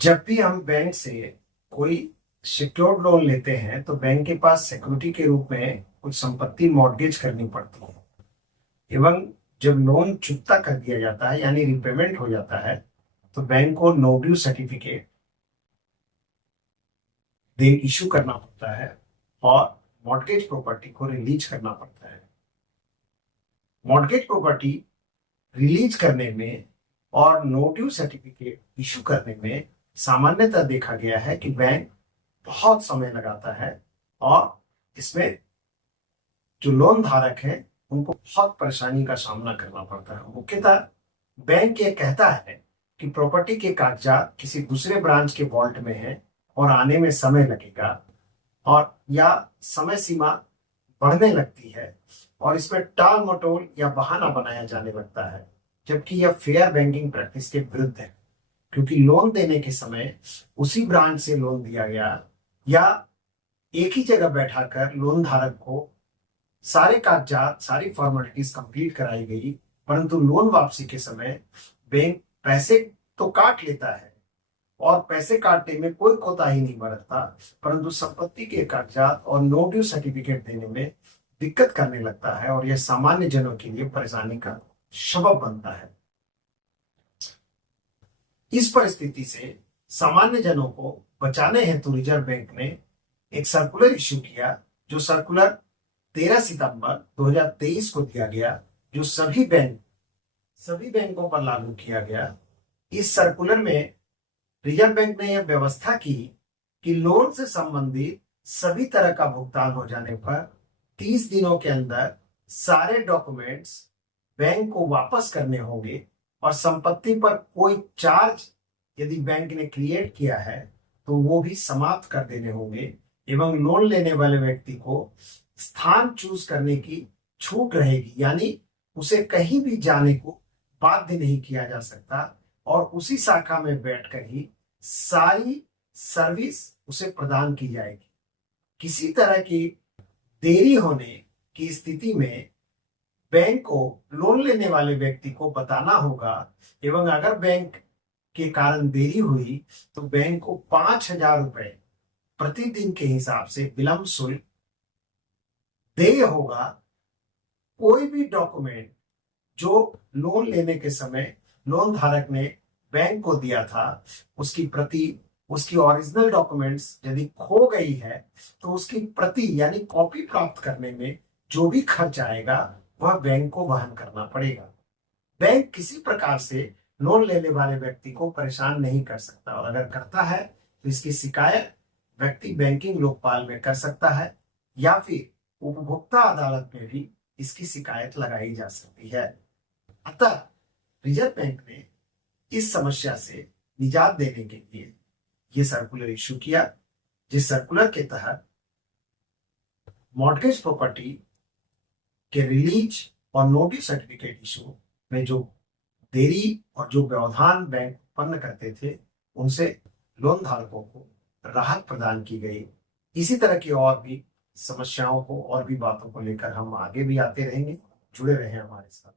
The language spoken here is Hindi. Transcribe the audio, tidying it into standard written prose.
जब भी हम बैंक से कोई सिक्योर्ड लोन लेते हैं तो बैंक के पास सिक्योरिटी के रूप में कुछ संपत्ति मॉर्गेज करनी पड़ती है। एवं जब लोन चुकता कर दिया जाता है यानी रिपेमेंट हो जाता है तो बैंक को नो ड्यू सर्टिफिकेट दे इशू करना पड़ता है और मॉर्गेज प्रॉपर्टी को रिलीज करना पड़ता है। मॉर्गेज प्रॉपर्टी रिलीज करने में और नो ड्यू सर्टिफिकेट इशू करने में सामान्यतः देखा गया है कि बैंक बहुत समय लगाता है और इसमें जो लोन धारक है उनको बहुत परेशानी का सामना करना पड़ता है। मुख्यतः बैंक ये कहता है कि प्रॉपर्टी के कागजात किसी दूसरे ब्रांच के वॉल्ट में है और आने में समय लगेगा और या समय सीमा बढ़ने लगती है और इसमें टाल मटोल या बहाना बनाया जाने लगता है, जबकि यह फेयर बैंकिंग प्रैक्टिस के विरुद्ध है। क्योंकि लोन देने के समय उसी ब्रांच से लोन दिया गया या एक ही जगह बैठाकर लोन धारक को सारे कागजात सारी फॉर्मेलिटीज कंप्लीट कराई गई, परंतु लोन वापसी के समय बैंक पैसे तो काट लेता है और पैसे काटने में कोई कोताही नहीं बरतता, परंतु संपत्ति के कागजात और नो ड्यू सर्टिफिकेट देने में दिक्कत करने लगता है और यह सामान्य जनों के लिए परेशानी का सबब बनता है। इस परिस्थिति से सामान्य जनों को बचाने हेतु रिजर्व बैंक ने एक सर्कुलर इश्यू किया, जो सर्कुलर 13 सितंबर 2023 को दिया गया, जो सभी बैंकों पर लागू किया गया। इस सर्कुलर में रिजर्व बैंक ने यह व्यवस्था की कि लोन से संबंधित सभी तरह का भुगतान हो जाने पर 30 दिनों के अंदर सारे डॉक्यूमेंट्स बैंक को वापस करने होंगे और संपत्ति पर कोई चार्ज यदि बैंक ने क्रिएट किया है तो वो भी समाप्त कर देने होंगे एवं लोन लेने वाले व्यक्ति को स्थान चूज करने की छूट रहेगी, यानी उसे कहीं भी जाने को बाध्य नहीं किया जा सकता और उसी शाखा में बैठकर ही सारी सर्विस उसे प्रदान की जाएगी। किसी तरह की देरी होने की स्थिति में बैंक को लोन लेने वाले व्यक्ति को बताना होगा एवं अगर बैंक के कारण देरी हुई तो बैंक को 5,000 रुपए प्रतिदिन के हिसाब से विलंब शुल्क देय होगा। कोई भी डॉक्यूमेंट जो लोन लेने के समय लोन धारक ने बैंक को दिया था उसकी प्रति, उसकी ओरिजिनल डॉक्यूमेंट्स यदि खो गई है तो उसकी प्रति यानी कॉपी प्राप्त करने में जो भी खर्च आएगा वह बैंक को वहन करना पड़ेगा। बैंक किसी प्रकार से लोन लेने वाले व्यक्ति को परेशान नहीं कर सकता और अगर करता है तो इसकी शिकायत व्यक्ति बैंकिंग लोकपाल में कर सकता है या फिर उपभोक्ता अदालत में भी इसकी शिकायत लगाई जा सकती है। अतः रिजर्व बैंक ने इस समस्या से निजात देने के लिए यह सर्कुलर इशू किया, जिस सर्कुलर के तहत मॉर्गेज प्रॉपर्टी के रिलीज और नोटिस सर्टिफिकेट इशू में जो देरी और जो व्यवधान बैंक उत्पन्न करते थे उनसे लोन धारकों को राहत प्रदान की गई। इसी तरह की और भी समस्याओं को और भी बातों को लेकर हम आगे भी आते रहेंगे। जुड़े रहे हमारे साथ।